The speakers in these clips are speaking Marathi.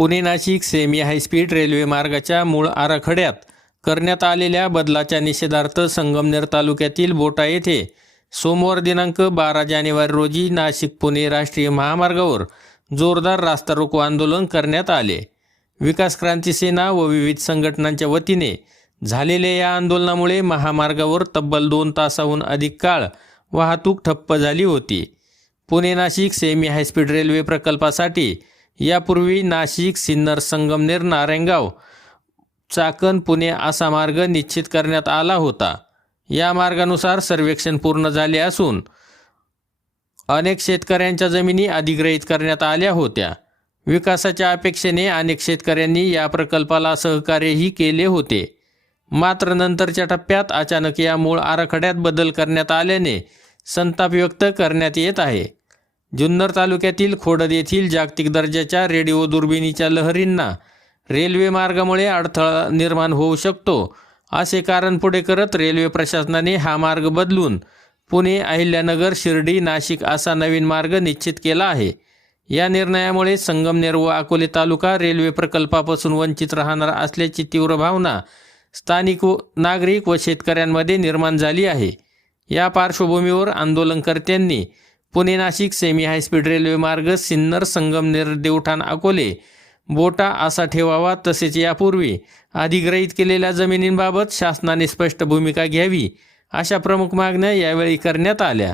Pune Nashik semi high speed railway मार्गाच्या मूळ आराखड्यात करण्यात आलेल्या बदलाच्या निषेधार्थ संगमनेर तालुक्यातील बोटा येथे सोमवार दिनांक 12 जानेवारी रोजी नाशिक पुणे राष्ट्रीय महामार्गावर जोरदार रास्ता रोको आंदोलन करण्यात आले। विकास क्रांती सेना व विविध संघटनांच्या वतीने झालेल्या या आंदोलनामुळे महामार्गावर तब्बल 2 तासाहून अधिक काळ वाहतूक ठप्प झाली होती। Pune Nashik semi high speed railway प्रकल्पासाठी यापूर्वी नाशिक सिन्नर संगमनेर नारायणगाव चाकण पुणे असा मार्ग निश्चित करण्यात आला होता। या मार्गानुसार सर्वेक्षण पूर्ण झाले असून अनेक शेतकऱ्यांच्या जमिनी अधिग्रहित करण्यात आल्या होत्या। विकासाच्या अपेक्षेने अनेक शेतकऱ्यांनी या प्रकल्पाला सहकार्यही केले होते। मात्र नंतरच्या टप्प्यात अचानक या मूळ आराखड्यात बदल करण्यात आल्याने संताप व्यक्त करण्यात येत आहे। जुन्नर तालुक्यातील खोडद येथील जागतिक दर्जाच्या रेडिओ दुर्बिणीच्या लहरींना रेल्वे मार्गामुळे अडथळा निर्माण होऊ शकतो असे कारण पुढे करत रेल्वे प्रशासनाने हा मार्ग बदलून पुणे अहिल्यानगर शिर्डी नाशिक असा नवीन मार्ग निश्चित केला आहे। या निर्णयामुळे संगमनेर व अकोले तालुका रेल्वे प्रकल्पापासून वंचित राहणार असल्याची तीव्र भावना स्थानिक नागरिक व शेतकऱ्यांमध्ये निर्माण झाली आहे। या पार्श्वभूमीवर आंदोलनकर्त्यांनी Pune Nashik semi high speed railway मार्ग सिन्नर संगमनेर देवठाण अकोले बोटा असा ठेवावा, तसेच यापूर्वी अधिग्रहित केलेल्या जमिनींबाबत शासनाने स्पष्ट भूमिका घ्यावी अशा प्रमुख मागण्या यावेळी करण्यात आल्या।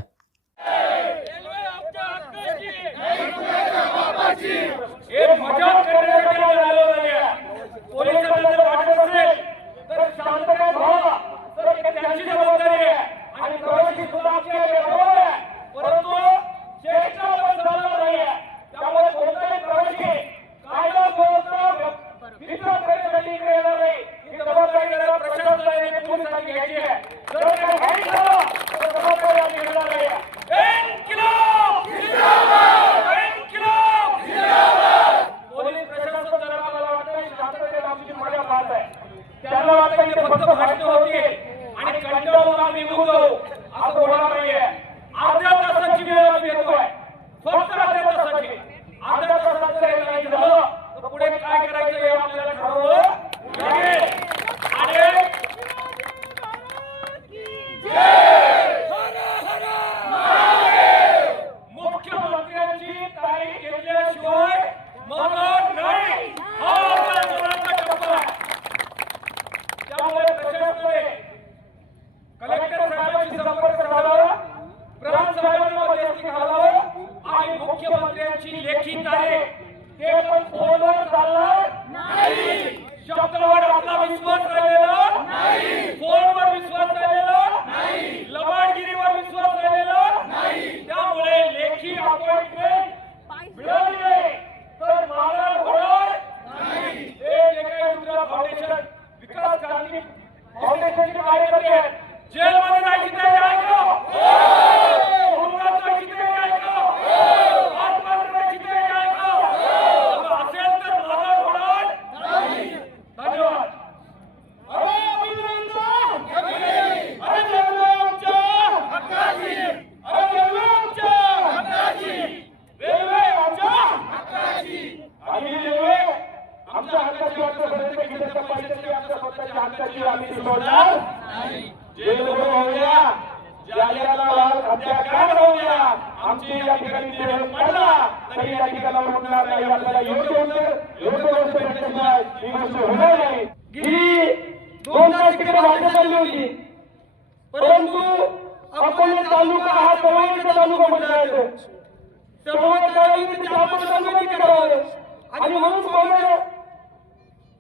परंतु अकोले तालुका हा तळाईचा तालुका म्हटला जातो। सर्व तळाईचे आपण तालुक्यात करावे आणि म्हणून काँग्रेस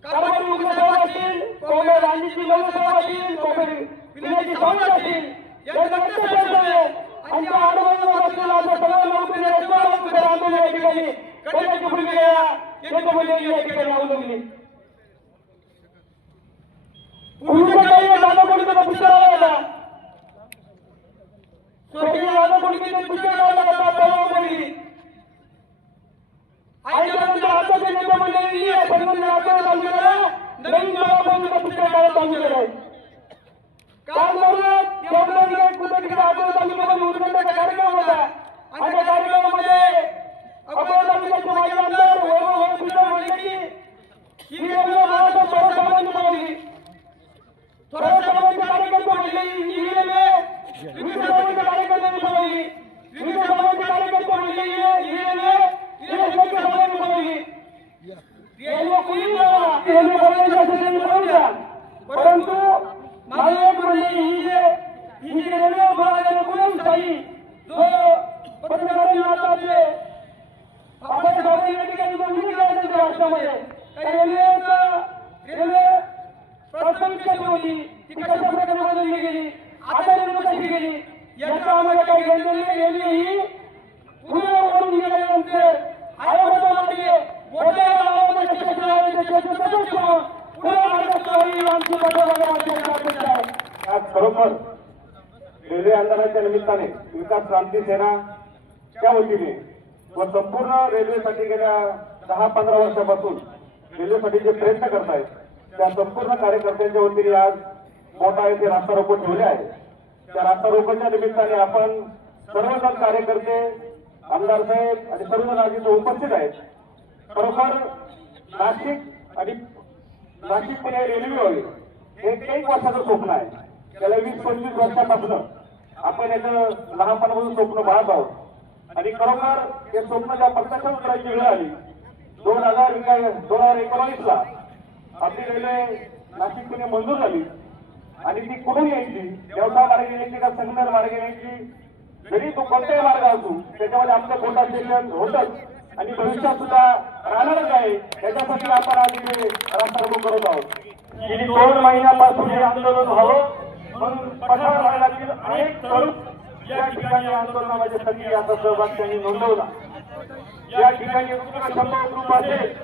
कारभारी लोकसभा असेल, काँग्रेस राजनीती लोकसभा असेल, काँग्रेस विलेजी सभा असेल, यांना कसं आहे आणि त्या आडवांना असलेला आता सगळ्या लोकांनी आंदोलन या ठिकाणी करण्याची भूमिका याच्या भूमिका या ठिकाणी आंदोलन पूर्णपणे दादा कोणीचा पुस्तक आला स्वर्गीय दादा कोणीचे पुस्तक आला का परवानगी आणि त्यानंतर आता जे नेते मंडळी आहे परंतु आता तालुक्याला नवीन गावामध्ये पुस्तक आला तालुक्याला काम करून तेवढं एक कुठे आता तालुक्यामध्ये उद्घाटनाचा कार्यक्रम होता आणि त्या कार्यक्रमामध्ये अकोला तालुक्याचे माजी आमदार वैभव पुस्तक म्हणले की रेल्वे कुणी करा, रेल्वे बनवायसाठी त्यांनी बनवू द्या. परंतु मला एक म्हणजे ही जी रेल्वे बनवण्याची कुणी झाली जो पत्रकारांनी आता आपले आपण साहेबांनी या ठिकाणी बंदी केली राष्ट्रामध्ये रेल्वे प्राथमिक कशी होती ती कशा प्रकारे बदलली गेली आता रेल्वे कशी गेली याचा आम्हाला काही घेतलेलं नाही. रेल्वे ही पुढे वळून गेल्यानंतर आयोगामध्ये मोठ्या गावामध्ये स्टेशन आहे ते स्टेशन तसंच ठेवा. पुढे महाराष्ट्रावरील आमची पाठिंबा अपेक्षा आहे. आज खरोखर रेल्वे आंदोलनाच्या निमित्ताने विकास क्रांती सेनाच्या वतीने व संपूर्ण रेल्वेसाठी गेल्या 10-15 वर्षापासून रेल्वेसाठी जे प्रयत्न करत आहेत त्या संपूर्ण कार्यकर्त्यांच्या वतीने आज मोठा येथे रास्ता रोको ठेवले आहे. त्या रास्ता रोकोच्या निमित्ताने आपण सर्वजण कार्यकर्ते आमदार साहेब आणि सर्वजण आज इथे उपस्थित आहेत. खरोखर नाशिक पुणे रेल्वे होईल हे काही वर्षाचं स्वप्न आहे. त्याला 20-25 वर्षापासून आपण याचं लहानपणापासून स्वप्न पाहत आहोत आणि खरोखर हे स्वप्न ज्या प्रत्यक्ष उतरायची वेळ आली 2019ला आपली रेल्वे नाशिक पुणे मंजूर झाली आणि ती कुठून यायची देवता मार्गे यायची का संगमेर मार्गे यायची जरी तो कोणताही मार्ग असू त्याच्यामध्ये आमचं कोटा स्टेशन होतच आणि भविष्यात सुद्धा राहणारच आहे. याच्यासाठी आपण आज इथे रास्ता रोको करत आहोत. गेली 2 महिन्यापासून हे आंदोलन व्हावं म्हणून पठार भागातील अनेक तरुण या ठिकाणी आंदोलनामध्ये सक्रियाचा सहभाग त्यांनी नोंदवला. या ठिकाणी रुग्णसंभव ग्रुप असेल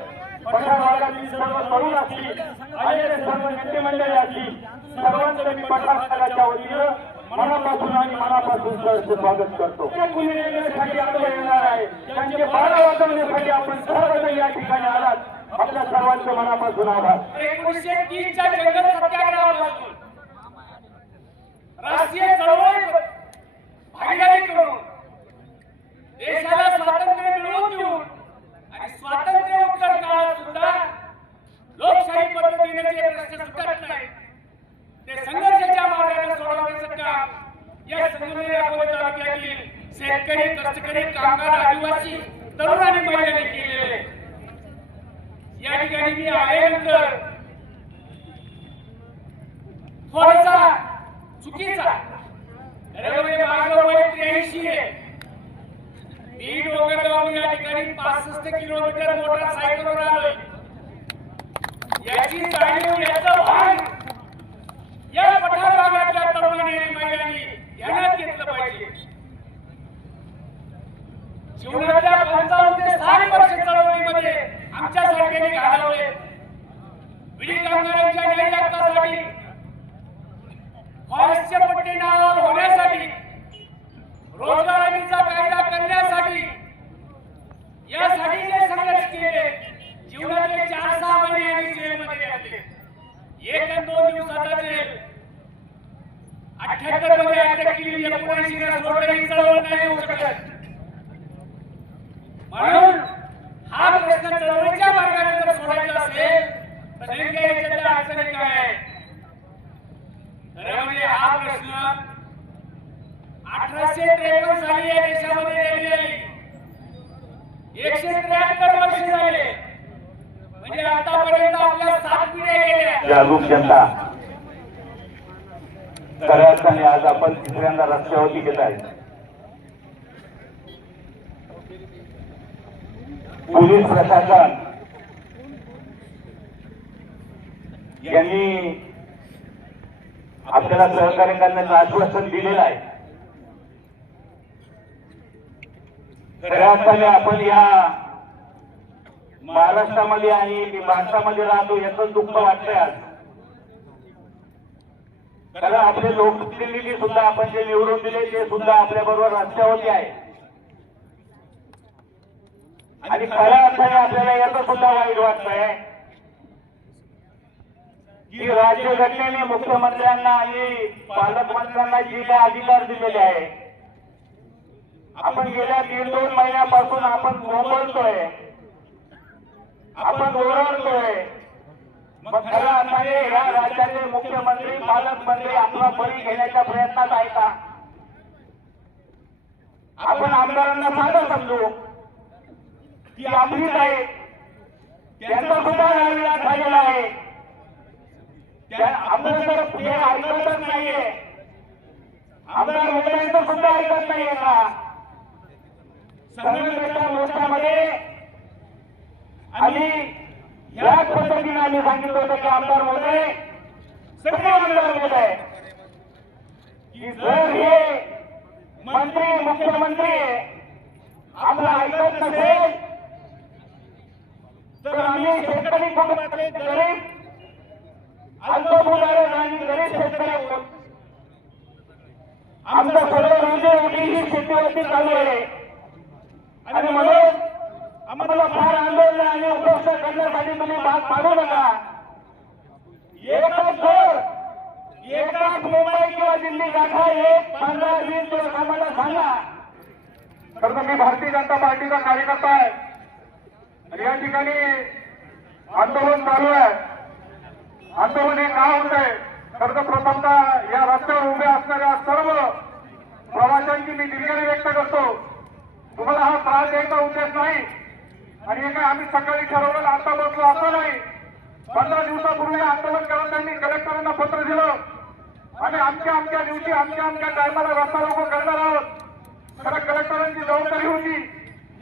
पठार भागातील सर्व तरुण असतील आणि सर्व नेते मंडळी असतील सर्वांचं मी पठार भागाच्या वतीनं मनापासून सहर्ष स्वागत करतो. पुणे रेल्वेसाठी आंदोलन येणार आहे त्यांचे बारा वाजवण्यासाठी आपण सर्वजण या ठिकाणी आलात आपल्या सर्वांचं मनापासून आभार. 1930च्या जंगल सत्याग्रहापासून राष्ट्रीय चळवळ भागीदारी करून देशाला स्वातंत्र्य मिळवून देऊन आणि स्वातंत्र्योत्तर काळात सुद्धा लोकशाही पद्धतीने जे प्रश्न सुटत नाही ते संघर्षाच्या मार्गाने सोडवण्याचं काम या संघटनेने अकोला तालुक्यातील शेतकरी कष्टकरी कामगार आदिवासी तरुण आणि महिलांनी केलेले. या ठिकाणी मी आल्यानंतर थोडासा चुकीचा रेल्वे माझं वय 83 आहे. मी डोंगरगाव या ठिकाणी 65 किलोमीटर मोटरसायकलवर आलोय. याची जाणीव याचं भान या पठार भागातल्या तरुणांनी आणि महिलांनी ध्यानात घेतलं पाहिजे. जीवनाच्या 55 ते 60 वर्ष चळवळीमध्ये आमच्या सरकारने घालवले. विडी कामगारांच्या न्याय हक्कासाठी फॉरेस्टचे पट्टे नावावर होण्यासाठी रोजगार हमीचा कायदा करण्यासाठी यासाठी जे संघर्ष केले जीवनातले 4-6 महिने आम्ही जेलमध्ये घातले. 1 आणि 2 दिवसाचा जेल 78 मध्ये अटक केली. 79 ला सोडलेली चळवळ नाही होऊ शकत. म्हणून हा प्रश्न चळवळीच्या मार्गाने जर सोडायचा असेल तर नेमक्या याच्यातल्या अडचणी काय आहे तर म्हणजे हा प्रश्न 1853 साली या देशामध्ये रेल्वे आली. 173 वर्ष झाले म्हणजे आतापर्यंत आपल्या 7 पिढ्या गेल्या. जागरूक जनता खऱ्या अर्थाने आज आपण तिसऱ्यांदा रस्त्यावरती घेत आहे. पोलीस प्रशासन यांनी आपल्याला सहकार्य करण्याचं आश्वासन दिलेलं आहे. खऱ्या अर्थाने आपण या महाराष्ट्रामध्ये आणि भारतामध्ये राहतो याचं दुःख वाटतंय आज. कारण आपले लोकप्रतिनिधी सुद्धा आपण जे निवडून दिले ते सुद्धा आपल्या बरोबर रस्त्यावरती आहे आणि खऱ्या अर्थाने आपल्याला याचं सुद्धा वाईट वाटतंय की राज्यघटनेने मुख्यमंत्र्यांना आणि पालकमंत्र्यांना जे काही अधिकार दिलेले आहे आपण गेल्या 1-2 महिन्यापासून आपण बोंबलतोय आपण ओरडतोय. मग खऱ्या अर्थाने या राज्याचे मुख्यमंत्री पालकमंत्री आपला बळी घेण्याच्या प्रयत्नात आहे का? आपण आमदारांना साधं समजू की आपलीच आहे त्यांचा सुद्धा राजविलास झालेला आहे. आपलं तर पुढे ऐकतच नाहीये. आमदार मंडळींचं सुद्धा ऐकत नाहीये का? संघटनेच्या मोर्चामध्ये आणि याच पद्धतीने आम्ही सांगितलं होतं की आमदार महोदय, सगळे आमदार महोदय, की जर हे मंत्री मुख्यमंत्री आपलं ऐकत नसेल तर आम्ही शेतकरी कुटुंबातले गरीब अल्पभूधारक आणि गरीब शेतकरी आहोत. आमचं सर्व रोजी ही शेतीवरती चालू आहे आणि म्हणून आम्हाला फार आंदोलन आणि उपोषण करण्यासाठी तुम्ही भाग पाडू नका. एकच घर, एकाच मुंबई किंवा दिल्ली गाठा, एक 15-20 दिवस आम्हाला सांगा. तर मी भारतीय जनता पार्टीचा कार्यकर्ता आहे आणि या ठिकाणी आंदोलन चालू आहे. आंदोलन हे का होत आहे तर प्रथमतः या रस्त्यावर उभे असणाऱ्या सर्व प्रवाशांची मी दिलगिरी व्यक्त करतो. तुम्हाला हा त्रास द्यायचा उद्देश नाही आणि हे काय आम्ही सकाळी ठरवलं आता बसलो असं नाही. 15 दिवसापूर्वी आंदोलन करताना कलेक्टरांना पत्र दिलं आणि आमच्या दिवशी आमच्या टायमाला रस्ता रोको करणार आहोत. खरं कलेक्टरांची जबाबदारी होती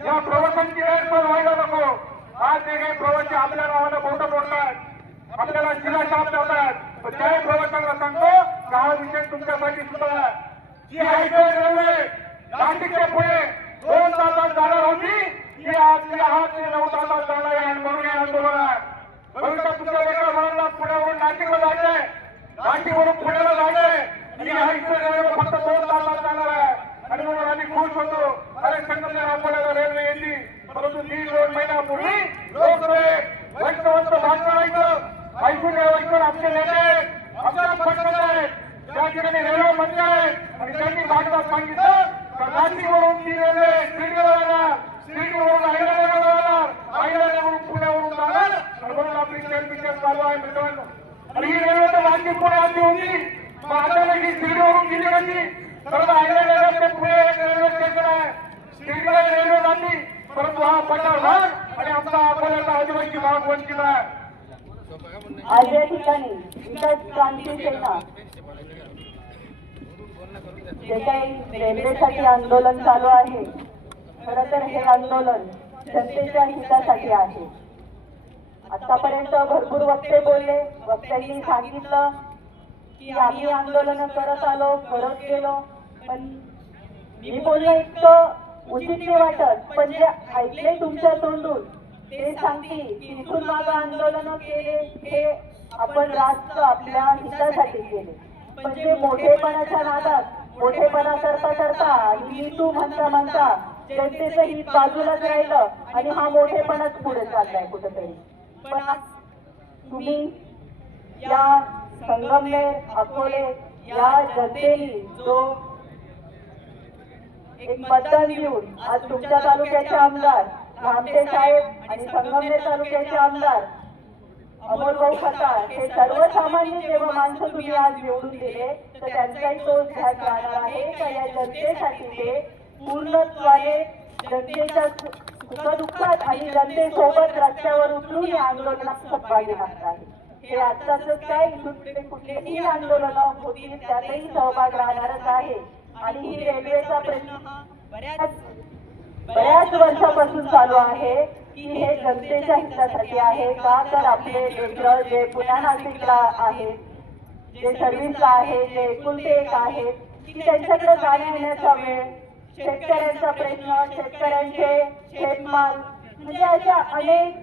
या प्रवाशांची गैरसोय व्हायला नको. आज जे काही प्रवासी आपल्या नावानं बोटं फोडतात, आपल्याला शिलाशाप देतात, त्याही प्रवाशांना सांगतो का हा विषय तुमच्यासाठी सुद्धा जी हायवे रेल्वे नाशिकच्या पुढे 2 तासात जाणार होती ती आज 8 ते 9 तासात जाणार आहे. म्हणून हे आंदोलन आहे. भविष्यात तुमच्या लेकरं मुलांना पुण्यावरून नाशिकला जायचंय, नाशिकवरून पुण्याला जायचंय आणि हायवे रेल्वे फक्त 2 तासात जाणार आहे. आणि म्हणून आम्ही खुश होतो. अरे संगमनेर अकोल्याला रेल्वे येते, परंतु 1.5-2 महिन्यापूर्वी लोकसभे वैष्णवांचं भाषण ऐकून आमचे नेते आपल्याला पटकन आहेत. त्या ठिकाणी रेल्वे मंत्री आहेत आणि त्यांनी भाषणात सांगितलं तर नाशिकवरून ती रेल्वे शिर्डीला जाणार, शिर्डीवरून अहिल्यानगरला जाणार, अहिल्यानगरवरून पुण्यावरून जाणार. आणि म्हणून आपली ट्रेन चालू आहे मित्रांनो. आणि ही रेल्वे तर नाशिकपुणे आली होती, मग आता ही शिर्डीवरून गेली कशी? तर अहिल्यानगर ते पुणे एक रेल्वे स्टेशन आहे, शिर्डीला रेल्वे जाती, परंतु हा पठार भाग आणि आमचा अकोल्याचा आदिवासी भाग वंचित आहे. आज या ठिकाणी विकास क्रांती सेना जे काही रेल्वेसाठी आंदोलन चालू आहे, खरं तर हे आंदोलन जनतेच्या हितासाठी आहे. आतापर्यंत भरपूर वक्ते बोलले, वक्त्यांनी सांगितलं की आम्ही आंदोलन करत आलो, करत गेलो, पण मी बोलणं इतकं उचित नाही वाटत. पण जे ऐकले तुमच्या तोंडून ते सांगतील की इथून मागं आंदोलन केले हे आपण राष्ट्र आपल्या हितासाठी केले. पण जे मोठेपणाच्या नादात मोठेपणा करता करता आणि मी तू म्हणता जनतेचं हित बाजूलाच राहिलं आणि हा मोठेपणाच पुढे चाललाय कुठेतरी. पण आज तुम्ही या संगमनेर अकोले या जनतेने जो एक मतदान देऊन आज तुमच्या तालुक्याचे आमदार रामटे साहेब आणि संगमनेर तालुक्याचे आमदार अमोलभाऊ खताळ हे सर्वसामान्य जेव्हा माणसं तुम्ही आज निवडून दिले तर त्यांचाही तोच ध्यान राहणार आहे का या जनतेसाठी ते पूर्णत्वाने जनतेच्या सुखदुःखात आणि जनतेसोबत रस्त्यावर उतरून या आंदोलनात सहभागी राहत आहे. हे आजच काय कुठलेही आंदोलन होतील त्यातही सहभाग राहणारच आहे. आणि ही रेल्वेचा प्रश्न हा बऱ्याच वर्षापासून चालू आहे की हे जनतेच्या हितासाठी आहे का? तर आपले लेकरं जे पुण्या नाशिकला आहेत, जे सर्व्हिसला आहे, जे एकुलते एक आहेत की त्यांच्याकडे जाण्या येण्याचा वेळ, शेतकऱ्यांचा प्रश्न, शेतकऱ्यांचे शेतमाल, म्हणजे अशा अनेक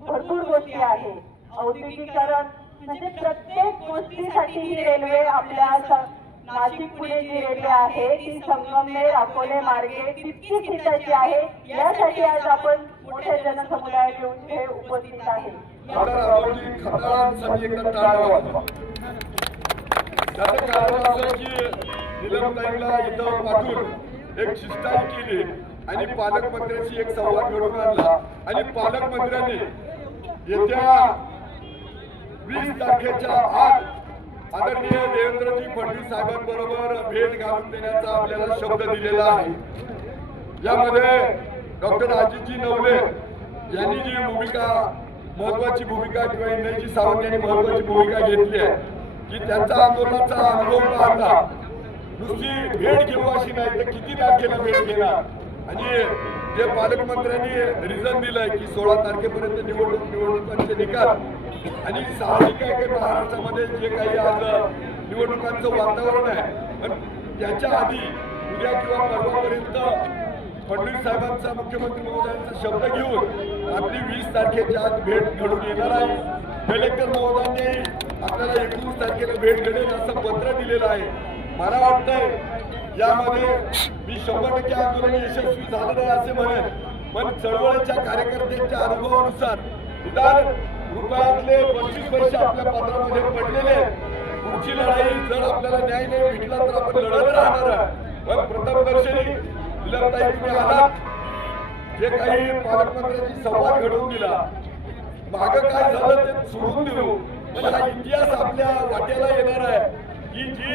भरपूर गोष्टी आहेत. औद्योगिकरण म्हणजे प्रत्येक गोष्टीसाठी ही रेल्वे आपल्या नाशिक पुणे जी रेल्वे आहे ती संगमनेर अकोले मार्गे तितकीच हिताची आहे. यासाठी आज आपण मोठ्या जनसमुदाय घेऊन हे उपस्थित आहे. एक शिष्टाई केली आणि पालकमंत्र्यांशी एक संवाद घडवून आणला आणि पालकमंत्र्यांनी येत्या 20 तारखेच्या आत आदरणीय देवेंद्रजी फडणवीस साहेबांबरोबर भेट घालून देण्याचा आपल्याला शब्द दिलेला आहे. यामध्ये डॉक्टर अजितजी नवले यांनी जी भूमिका महत्वाची भूमिका किंवा इंद्रजी सावंत यांनी महत्वाची भूमिका घेतली आहे की त्यांचा आंदोलनाचा अनुभव पाहता नुसती भेट घेऊ अशी नाही तर किती तारखेला भेट घेणार आणि जे पालकमंत्र्यांनी रिझन दिलंय की 16 तारखेपर्यंत निवडणुकांचे निकाल आणि साहजिक आहे की महाराष्ट्रामध्ये जे काही आज निवडणुकांचं वातावरण आहे पण त्याच्या आधी उद्या किंवा परवापर्यंत फडणवीस साहेबांचा मुख्यमंत्री महोदयांचा शब्द घेऊन आपली 20 तारखेच्या आत भेट घडून येणार आहे. कलेक्टर महोदयांनी आपल्याला 21 तारखेला भेट घडेल असं पत्र दिलेलं आहे. मला वाटतंय यामध्ये मी 100% आंदोलन यशस्वी झालं नाही असे म्हणेन पण चळवळीच्या कार्यकर्त्यांच्या अनुभवानुसार निदान रुपयातले 25 पैसे आपल्या पत्रामध्ये पडलेले पुढची लढाई जर आपल्याला न्याय नाही भेटला तर आपण लढत राहणार आहे. पण प्रथमदर्शनी विलंबताई तुम्ही आलात जे काही पालकमंत्र्यांची संवाद घडवून दिला मागं काय झालं ते सोडून देऊ पण हा इतिहास आपल्या वाट्याला येणार आहे की जी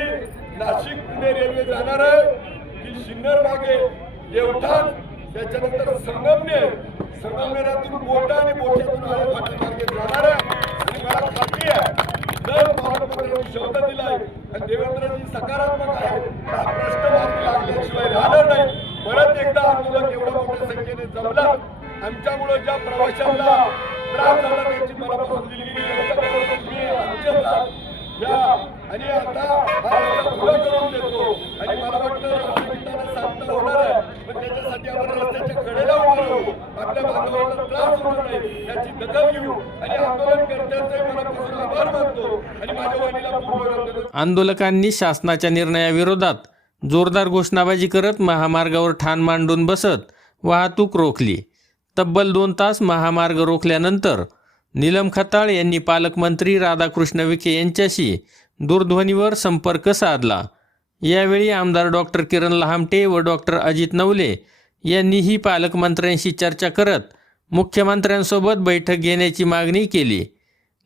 नाशिक पुणे रेल्वे जाणार आहे की सिन्नर मागे देवठाण त्याच्यानंतर संगमनेरातून मोठा आणि मोठ्यातून मार्गे जाणार आहे. आणि मला खात्री आहे जर पालकमंत्र्यांनी शब्द दिलाय आणि देवेंद्रजी सकारात्मक आहे हा प्रश्न मार्गी लागल्याशिवाय राहणार नाही. परत एकदा आंदोलन एवढ्या मोठ्या संख्येने जमलं आमच्यामुळे ज्या प्रवाशांना त्रास झाला त्याची मनापासून दिलगिरी व्यक्त करतो मी आमच्या आणि आता हा रस्ता खुला करून देतो आणि मला वाटतं रस्त्याला सांगता होणार आहे पण त्याच्यासाठी आपण रस्त्याच्या कडेला उभं राहू आपल्या बांधवांना त्रास होणार नाही याची दखल घेऊ आणि आंदोलनकर्त्यांचे मनापासून आभार मानतो आणि माझ्या वडिला पूर्ण आंदोलकांनी शासनाच्या निर्णयाविरोधात जोरदार घोषणाबाजी करत महामार्गावर ठाण मांडून बसत वाहतूक रोखली. तब्बल 2 तास महामार्ग रोखल्यानंतर नीलम खताळ यांनी पालकमंत्री राधाकृष्ण विखे यांच्याशी दूरध्वनीवर संपर्क साधला. यावेळी आमदार डॉक्टर किरण लहामटे व डॉक्टर अजित नवले यांनीही पालकमंत्र्यांशी चर्चा करत मुख्यमंत्र्यांसोबत बैठक घेण्याची मागणी केली.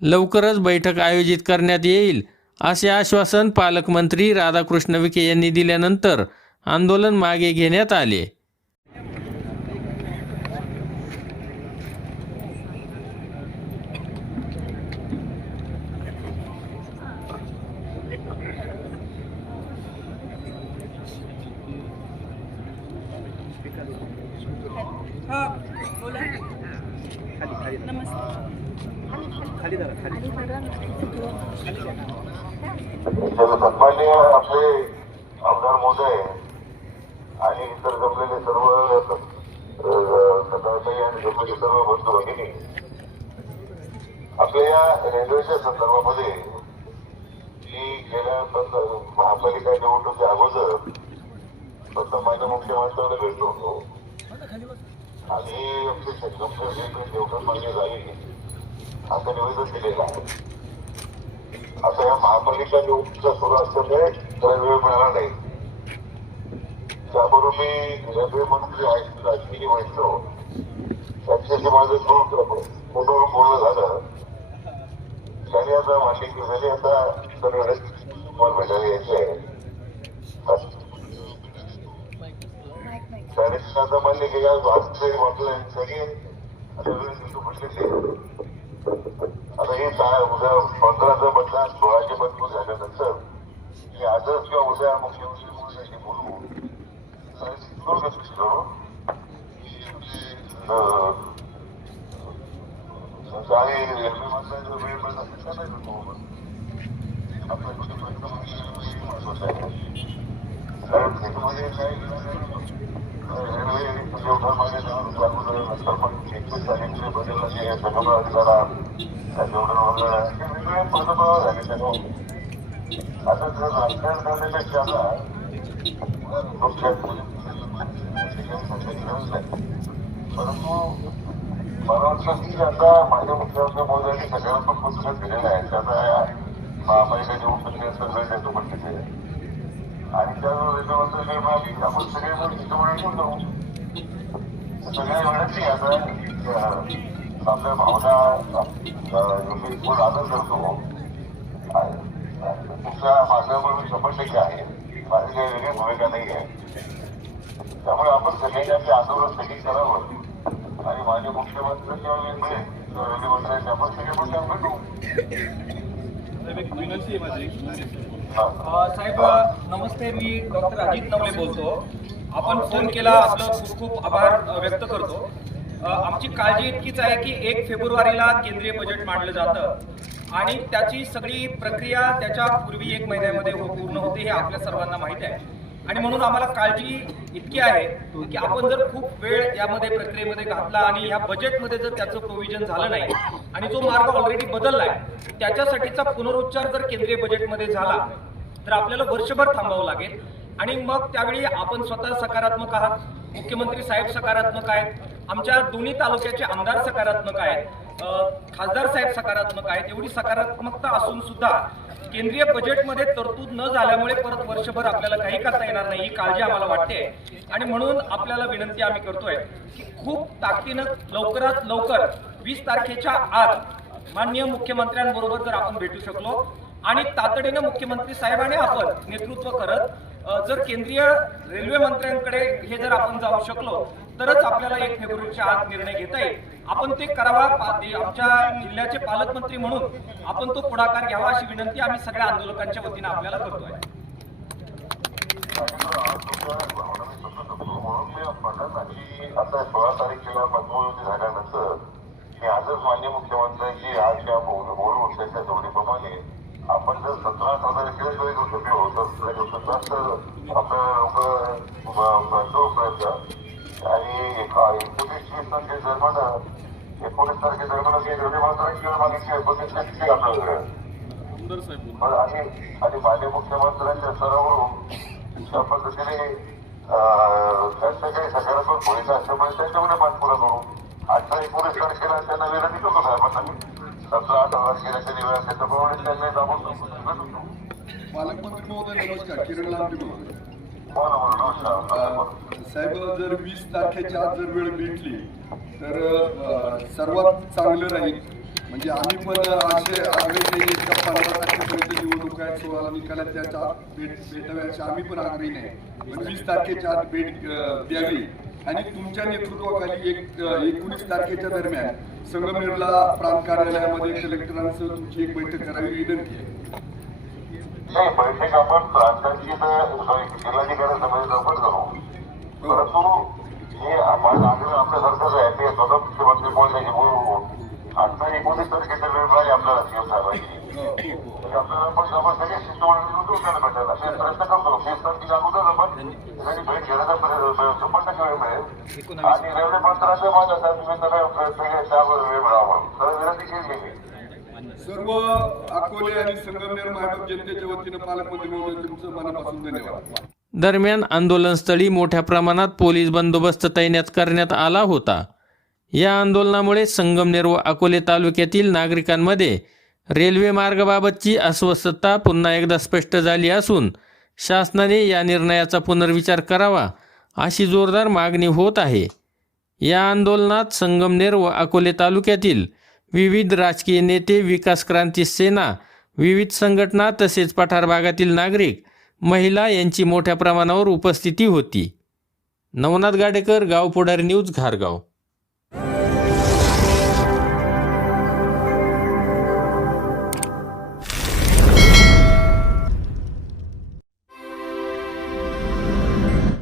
लवकरच बैठक आयोजित करण्यात येईल असे आश्वासन पालकमंत्री राधाकृष्ण विखे यांनी दिल्यानंतर आंदोलन मागे घेण्यात आले. सन्माननीय आपले आमदार महोदय आणि इतर जमलेले सर्व सदाताई आणि जमलेले सर्व बंधू भगिनी आपल्या या रेल्वेच्या संदर्भामध्ये मी गेल्या महापालिका निवडणुकीच्या अगोदर सन्माननीय मुख्यमंत्र्यांना भेटलो होतो आणि आमचे संगमनेर रेल्वे देवठाण मार्गे जाईल असं निवेदन दिलेलं आहे. आता या महापालिका निवडणुका सुरू असल्यामुळे त्याला वेळ मिळाला नाही. त्याबरोबर मी रेल्वे मंत्री आहेत राजकीय भेटलो त्यांच्याशी माझं फोटोवर बोलणं झालं. त्यांनी आता मान्य केली आता सर्व भेटायला यायचे आहे त्याने आता मान्य केली वाचले वाटलं सगळे भेटलेले. आता हे उद्या 15चा बदला 16चे बदलून झाल्यानंतर मी आजच किंवा उद्या मुख्यमंत्री मोदींशी बोलू काही रेल्वे मंत्र्यांचा वेळ मिळत असेल तर नाही आपल्या कारण त्याच्यामध्ये रेल्वे देवठाण मागे जाऊन पण 21 तारखेचे बदलला जे सगळं अधिकारा वेगवेगळे पदभाव झाले त्यामुळे आता जर राजकारण करण्यापेक्षा परंतु मला वाटतं की आता माझ्या मुख्यमंत्री महोदयांनी सगळ्यांना पुस्तक दिलेलं आहे त्याचा महापालिका निवडणुकीनंतर वेळ देतो पण तिथे आणि त्या रेल्वेमंत्री वेळ मिळाली आपण सगळे जण हिशोबाने घेऊन जाऊ सगळ्या वेळाची आता आपल्या भावना आदर करतो तुमच्या माझ्याबरोबर 100% आहे माझी काही वेगळी भूमिका नाही आहे त्यामुळे आपण सगळ्यांनी आपले आंदोलन स्थगित करावं आणि माझे मुख्यमंत्री किंवा वेळ मिळेल किंवा रेल्वे मंत्र्यांचे आपण सगळे बोलले भेटू. एक विनंती आहे माझी. हा. साहेब नमस्ते, मी डॉक्टर अजित नवले बोलतो. आपण फोन केला, आपलं खूप खूप आभार व्यक्त करतो. आमची काळजी इतकीच आहे की 1 फेब्रुवारीला केंद्रीय बजेट मांडलं जातं आणि त्याची सगळी प्रक्रिया त्याच्या पूर्वी 1 महिन्यामध्ये पूर्ण होते, हे आपल्या सर्वांना माहीत आहे. आणि म्हणून आम्हाला काळजी इतकी आहे की आपण जर खूप वेळ यामध्ये प्रक्रियेमध्ये घातला आणि ह्या बजेटमध्ये जर त्याचं प्रोव्हिजन झालं नाही आणि जो मार्ग ऑलरेडी बदललाय त्याच्यासाठीचा पुनरुच्चार जर केंद्रीय बजेटमध्ये झाला तर आपल्याला वर्षभर थांबावं लागेल. आणि मग त्यावेळी आपण स्वतः सकारात्मक आहात, मुख्यमंत्री साहेब सकारात्मक आहेत, आमच्या दोन्ही तालुक्याचे आमदार सकारात्मक आहेत, खासदार साहेब सकारात्मक आहेत. एवढी सकारात्मकता असून सुद्धा केंद्रीय बजेटमध्ये तरतूद न झाल्यामुळे परत वर्षभर आपल्याला काही करता येणार नाही, ही काळजी आम्हाला वाटते. आणि म्हणून आपल्याला विनंती आम्ही करतोय की खूप ताकदीनं लवकरात लवकर 20 तारखेच्या आत माननीय मुख्यमंत्र्यांबरोबर जर आपण भेटू शकलो आणि तातडीनं मुख्यमंत्री साहेबांनी आपण नेतृत्व करत जर केंद्रीय रेल्वे मंत्र्यांकडे हे जर आपण जाऊ शकलो तरच आपल्याला 1 फेब्रुवारीच्या आत निर्णय घेता येईल. आपण ते करावा, आमच्या जिल्ह्याचे पालकमंत्री म्हणून आपण तो पुढाकार घ्यावा अशी विनंती आम्ही सगळ्या आंदोलकांच्या वतीनं आपल्याला करतोय. म्हणून मी म्हणत आणि आता 16 तारखेला मतमोजणी झाल्यानंतर मी आजच मान्य मुख्यमंत्र्यांची आज या बोलून त्यांच्या जोडीप्रमाणे आपण जर 17 तारखेला जरी करू शकलो तर आपलं आणि 19-20 दरम्यान 19 तारखेदरम्यान रेल्वे मंत्र्यांची किंवा मागितली 19 आपल्याकडे आणि मान्य मुख्यमंत्र्यांच्या स्तरावरून त्या पद्धतीने त्यांच्या काही सकारात्मक भूमिका असल्यामुळे त्याच्यामध्ये पाठपुरा करू. 18-19 तारखेला त्यांना विनंती करतो साहेबांना 17-18 तारखेच्या निवेदन त्याच्याप्रमाणे त्यांनी दाबून पालकमंत्री महोदय नमस्कार, किरण लांबे महोदय. नमस्कार. साहेब जर 20 तारखेच्या आत जर वेळ भेटली तर सर्वात चांगलं राहील. म्हणजे आम्ही पण असे आग्रही 15% निवडणूक आहेत, 16ला निकालात त्याच्या आत भेटाव्याची आम्ही पण आग्रही नाही. पण 20 तारखेच्या आत भेट द्यावी आणि तुमच्या नेतृत्वाखाली 19 तारखेच्या दरम्यान संगमनेरला प्रांत कार्यालयामध्ये कलेक्टरांसह तुमची एक बैठक करावी विनंती आहे. नाही, बैठक आपण प्रांतांची जिल्हाधिकाऱ्यांसमोर लवकर करू. परंतु हे आपण आग्रह आपल्या सरकारचा आहे ते स्वतः मुख्यमंत्री बोलण्याची बोलून आता 19 तारखेच्या वेळ मिळाली आपल्याला सीएम साहेबांची. आपल्याला पण आपण सगळे शिष्टमंडळ भेटायला असे प्रयत्न करतो. 20 तारखेच्या अगोदर आपण त्यांनी भेट घेण्याचा 100% वेळ मिळेल आणि रेल्वे मंत्र्यांच्या माझ्या तुम्ही त्यावर वेळ मिळावा तर विनंती केली. सर्व अकोले आणि संगमनेर महाराष्ट्र जनतेच्या वतीनं पालकमंत्री महोदय तुमचं मनापासून धन्यवाद. दरम्यान आंदोलनस्थळी मोठ्या प्रमाणात पोलीस बंदोबस्त तैनात करण्यात आला होता. या आंदोलनामुळे संगमनेर व अकोले तालुक्यातील नागरिकांमध्ये रेल्वे मार्गाबाबतची अस्वस्थता पुन्हा एकदा स्पष्ट झाली असून शासनाने या निर्णयाचा पुनर्विचार करावा अशी जोरदार मागणी होत आहे. या आंदोलनात संगमनेर व अकोले तालुक्यातील विविध राजकीय नेते, विकास क्रांती सेना, विविध संघटना तसेच पठार भागातील नागरिक, महिला यांची मोठ्या प्रमाणावर उपस्थिती होती. नवनाथ गाडेकर, गाव पुढारी न्यूज, घारगाव.